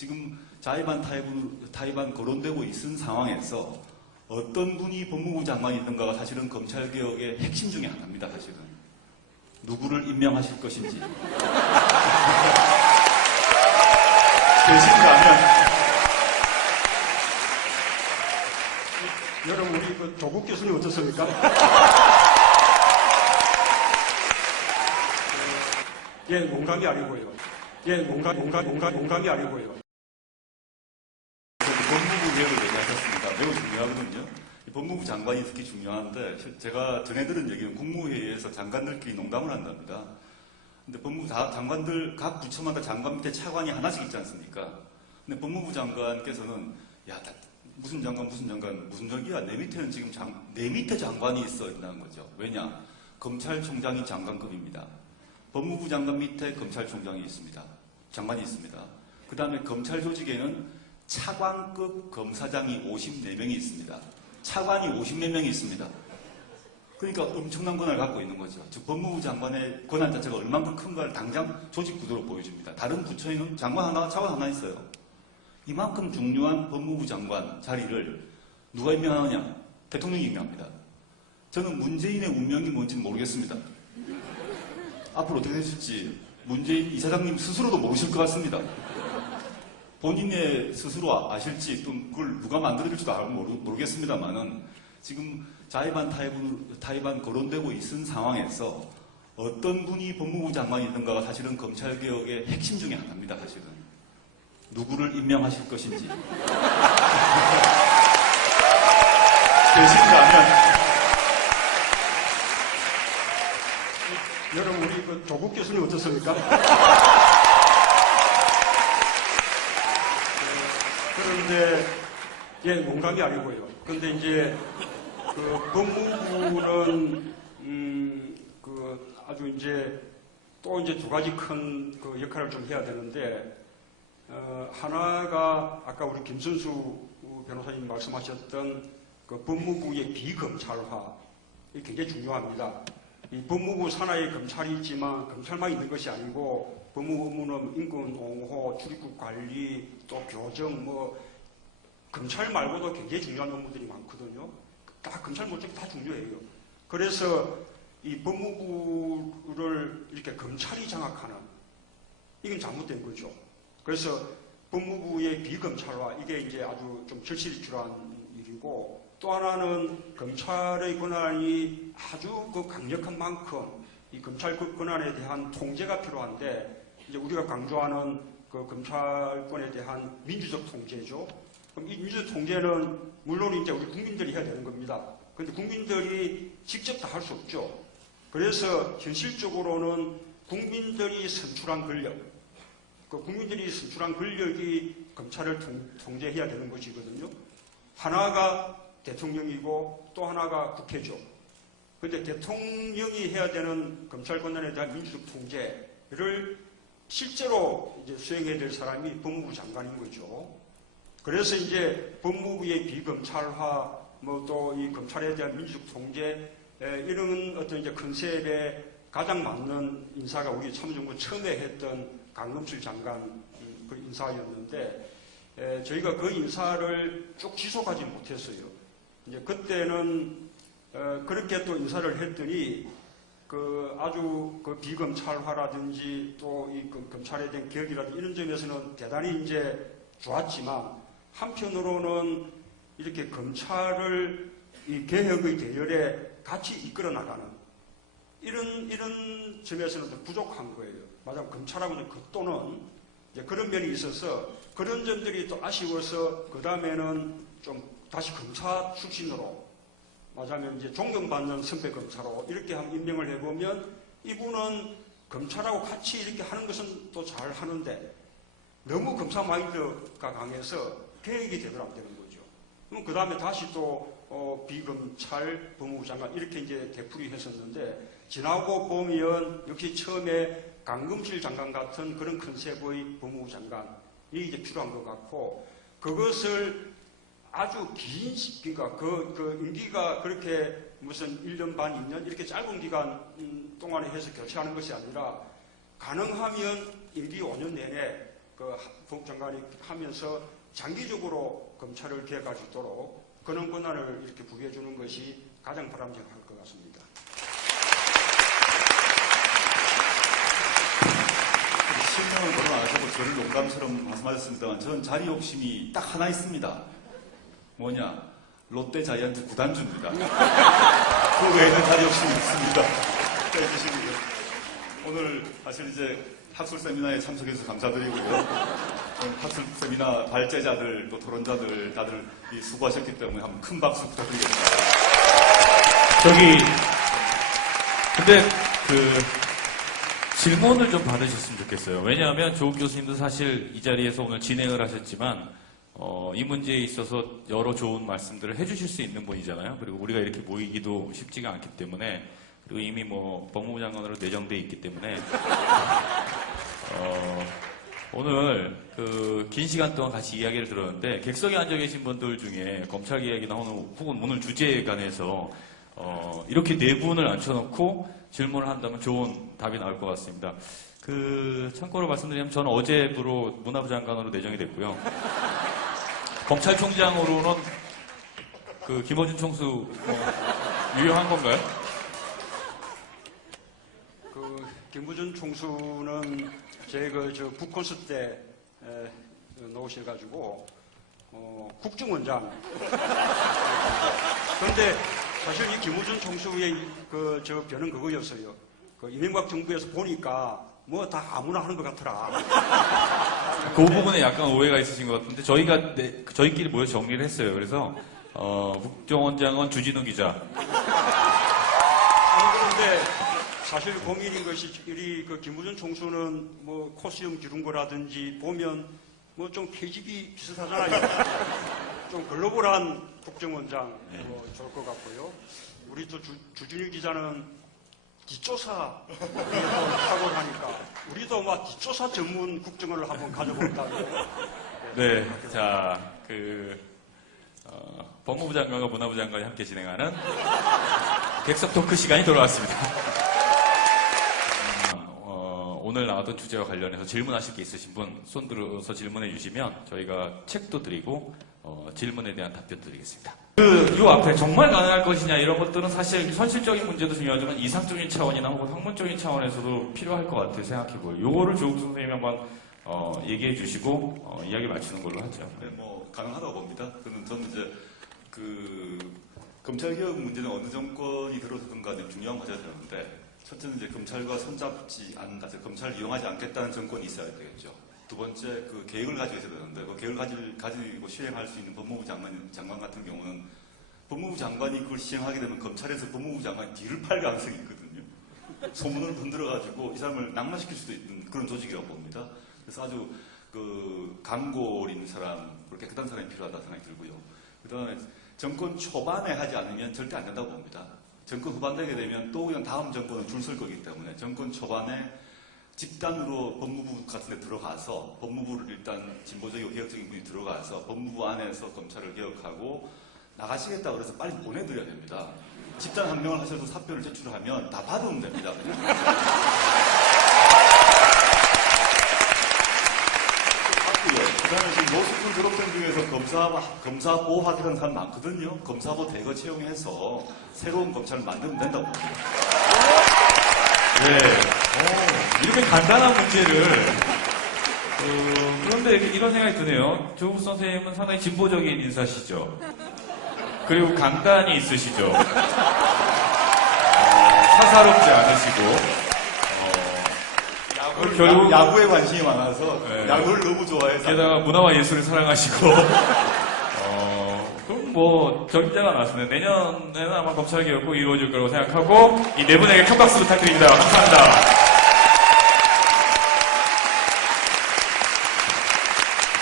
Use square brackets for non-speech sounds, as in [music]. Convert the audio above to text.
지금 자의반 타입은, 타입안 거론되고 있는 상황에서 어떤 분이 법무부 장관이든가가 사실은 검찰개혁의 핵심 중에 하나입니다, 사실은. 누구를 임명하실 것인지. [laughs] 되신다면, 여러분 우리 그 조국 교수님 어떻습니까? [laughs] 예, 농담이 아니고요. 예, 농담, 농담, 농담, 농담이 아니고요. 법무부 개혁을 얘기하셨습니다. 매우 중요하거든요. 이 법무부 장관이 특히 중요한데, 실- 제가 전해 들은 얘기는 국무회의에서 장관들끼리 농담을 한답니다. 근데 법무부 다- 장관들, 각 부처마다 장관 밑에 차관이 하나씩 있지 않습니까? 근데 법무부 장관께서는, 야, 다- 무슨 장관, 무슨 장관, 무슨 저기야, 내 밑에는 지금 장, 내 밑에 장관이 있어, 있다는 거죠. 왜냐? 검찰총장이 장관급입니다. 법무부 장관 밑에 검찰총장이 있습니다. 장관이 있습니다. 그 다음에 검찰 조직에는 차관급 검사장이 54명이 있습니다. 차관이 54명이 있습니다. 그러니까 엄청난 권한을 갖고 있는 거죠. 즉 법무부 장관의 권한 자체가 얼만큼 큰가를 당장 조직 구도로 보여줍니다. 다른 부처에는 장관 하나, 차관 하나 있어요. 이만큼 중요한 법무부 장관 자리를 누가 임명하느냐? 대통령이 임명합니다. 저는 문재인의 운명이 뭔지는 모르겠습니다. 앞으로 어떻게 되실지 문재인 이사장님 스스로도 모르실 것 같습니다. 본인의 스스로 아실지 또 그걸 누가 만들어줄지도 알- 모르, 모르겠습니다만은 지금 자의반 타입은, 타입안 거론되고 있는 상황에서 어떤 분이 법무부 장관이든가가 사실은 검찰개혁의 핵심 중에 하나입니다, 사실은. 누구를 임명하실 것인지. [laughs] 되신다면, 여러분 우리 그 조국 교수님 어떻습니까? [laughs] 그런데 예, 농담이 아니고요. 근데 이제 그 법무부는 음, 그 아주 이제 또 이제 두 가지 큰 그 역할을 좀 해야 되는데 어, 하나가 아까 우리 김순수 변호사님 말씀하셨던 그 법무부의 비검찰화 이게 굉장히 중요합니다. 이 법무부 산하에 검찰이 있지만 검찰만 있는 것이 아니고 법무부 업무는 인권 옹호, 출입국 관리, 또 교정 뭐 검찰 말고도 굉장히 중요한 업무들이 많거든요. 다 검찰 못지다 중요해요. 그래서 이 법무부를 이렇게 검찰이 장악하는 이건 잘못된 거죠. 그래서 법무부의 비검찰화 이게 이제 아주 좀 절실히 필요한 일이고 또 하나는 검찰의 권한이 아주 그 강력한 만큼 이 검찰 그 권한에 대한 통제가 필요한데 이제 우리가 강조하는 그 검찰권에 대한 민주적 통제죠. 그럼 이 민주적 통제는 물론 이제 우리 국민들이 해야 되는 겁니다. 그런데 국민들이 직접 다 할 수 없죠. 그래서 현실적으로는 국민들이 선출한 권력, 그 국민들이 선출한 권력이 검찰을 통, 통제해야 되는 것이거든요. 하나가 대통령이고 또 하나가 국회죠. 근데 대통령이 해야 되는 검찰 권한에 대한 민주적 통제를 실제로 이제 수행해야 될 사람이 법무부 장관인 거죠. 그래서 이제 법무부의 비검찰화, 뭐 또 이 검찰에 대한 민주적 통제 에, 이런 어떤 이제 컨셉에 가장 맞는 인사가 우리 참정부 처음에 했던 강금실 장관 음, 그 인사였는데 에, 저희가 그 인사를 쭉 지속하지 못했어요. 이제 그때는 어, 그렇게 또 인사를 했더니 그 아주 그 비검찰화라든지 또 이 검찰에 대한 개혁이라든지 이런 점에서는 대단히 이제 좋았지만 한편으로는 이렇게 검찰을 이 개혁의 대열에 같이 이끌어 나가는 이런 이런 점에서는 좀 부족한 거예요. 맞아 검찰하고는 그 또는 이제 그런 면이 있어서 그런 점들이 또 아쉬워서 그 다음에는 좀 다시 검사 출신으로 맞아면 이제 존경받는 선배 검사로 이렇게 한번 임명을 해보면 이분은 검찰하고 같이 이렇게 하는 것은 또 잘 하는데 너무 검사 마인드가 강해서 계획이 제대로 안 되는 거죠. 그럼 그 다음에 다시 또 어, 비검찰 법무부 장관 이렇게 이제 되풀이 했었는데 지나고 보면 역시 처음에 강금실 장관 같은 그런 컨셉의 법무부 장관이 이제 필요한 것 같고 그것을 아주 긴, 시- 그러니까 그, 그 임기가 그렇게 무슨 1년 반, 2년 이렇게 짧은 기간 음, 동안에 해서 교체하는 것이 아니라 가능하면 임기 5년 내내 그 법장관이 하면서 장기적으로 검찰을 개혁할 수 있도록 그런 권한을 이렇게 부여해 주는 것이 가장 바람직할 것 같습니다. 실명을 하시고 저를 농담처럼 말씀하셨습니다만 저는 자리 욕심이 딱 하나 있습니다. 뭐냐? 롯데 자이언트 구단주입니다. [laughs] 그 외에는 자리 욕심이 없습니다. 해주시고요. 오늘 사실 이제 학술 세미나에 참석해서 감사드리고요. 학술 세미나 발제자들 또 토론자들 다들 이 수고하셨기 때문에 한번 큰 박수 부탁드리겠습니다. 저기 근데 그 질문을 좀 받으셨으면 좋겠어요. 왜냐하면 조국 교수님도 사실 이 자리에서 오늘 진행을 하셨지만 어, 이 문제에 있어서 여러 좋은 말씀들을 해주실 수 있는 분이잖아요. 그리고 우리가 이렇게 모이기도 쉽지가 않기 때문에 그리고 이미 뭐 법무부 장관으로 내정돼 있기 때문에 어, 오늘 그 긴 시간 동안 같이 이야기를 들었는데 객석에 앉아 계신 분들 중에 검찰 개혁이나 오늘 혹은 오늘 주제에 관해서 어, 이렇게 네 분을 앉혀놓고 질문을 한다면 좋은 답이 나올 것 같습니다. 그 참고로 말씀드리면 저는 어제부로 문화부 장관으로 내정이 됐고요. 검찰총장으로는 그 김어준 총수 뭐 유효한 건가요? 그 김부준 총수는 제그저 북콘스 때 에, 나오셔가지고 어, 국정원장. 그런데 사실 이 김우준 총수의 그 저 변은 그거였어요. 그 이명박 정부에서 보니까 뭐 다 아무나 하는 것 같더라. 그 부분에 약간 오해가 있으신 것 같은데 저희가 네, 저희끼리 모여서 정리를 했어요. 그래서 어, 국정원 장은 주진우 기자, 그런데 사실 고민인 것이 우리 그 김우준 총수는 뭐 코스염 기른 거라든지 보면 뭐좀 계집이 비슷하잖아요. [laughs] 좀 글로벌한 국정원장 뭐 좋을 것 같고요. 우리 또 주, 주준유 기자는 뒷조사 하고 하니까 우리도 막 뒷조사 전문 국정원을 한번 가져볼까요? 네, 자, 그, 어, 법무부 장관과 문화부 장관이 함께 진행하는 객석 토크 시간이 돌아왔습니다. 오늘 나왔던 주제와 관련해서 질문하실 게 있으신 분 손 들어서 질문해 주시면 저희가 책도 드리고 어, 질문에 대한 답변 드리겠습니다. 그, 요 앞에 정말 가능할 것이냐 이런 것들은 사실 현실적인 문제도 중요하지만 이상적인 차원이나 혹은 학문적인 차원에서도 필요할 것 같아요 생각해보요. 요거를 조국 선생님이 한번 어, 얘기해 주시고 어, 이야기 맞추는 걸로 하죠. 네, 뭐 가능하다고 봅니다. 그는 저는 이제 그 검찰 개혁 문제는 어느 정권이 들어서든 간에 중요한 과제가 되는데 첫째는 이제 검찰과 손잡지 않는다, 즉 검찰을 이용하지 않겠다는 정권이 있어야 되겠죠. 두 번째 그 계획을 가지고 있어야 되는데 그 계획을 가지, 가지고 시행할 수 있는 법무부 장관, 장관 같은 경우는 법무부 장관이 그걸 시행하게 되면 검찰에서 법무부 장관이 뒤를 팔 가능성이 있거든요. 소문을 흔들어가지고 이 사람을 낙마시킬 수도 있는 그런 조직이라고 봅니다. 그래서 아주 그 강골 있는 사람, 그렇게 깨끗한 사람이 필요하다 생각이 들고요. 그 다음에 정권 초반에 하지 않으면 절대 안 된다고 봅니다. 정권 후반 되게 되면 또 그냥 다음 정권은 줄 설 거기 때문에 정권 초반에 집단으로 법무부 같은 데 들어가서 법무부를 일단 진보적이고 개혁적인 분이 들어가서 법무부 안에서 검찰을 개혁하고 나가시겠다 그래서 빨리 보내드려야 됩니다. 집단 한 명을 하셔도 사표를 제출하면 다 받으면 됩니다. 그다음에 지금 노숙군 졸업생 중에서 검사 검사 보호하기라는 사람 많거든요. 검사보 대거 채용해서 새로운 검찰을 만들면 된다고 봅니다. 네. 오, 이렇게 간단한 문제를 어, 그런데 이런 생각이 드네요. 조국 선생님은 상당히 진보적인 인사시죠. 그리고 강단이 있으시죠. 어, 사사롭지 않으시고 어, 결국- 야, 야구에 관심이 많아서 네. 야구를 너무 좋아해서 게다가 문화와 예술을 사랑하시고 [laughs] 어, 그럼 뭐 적임자가 나왔습니다. 내년에는 아마 검찰개혁 꼭 이루어질 거라고 생각하고 이 네 분에게 큰 박수 부탁드립니다. 감사합니다.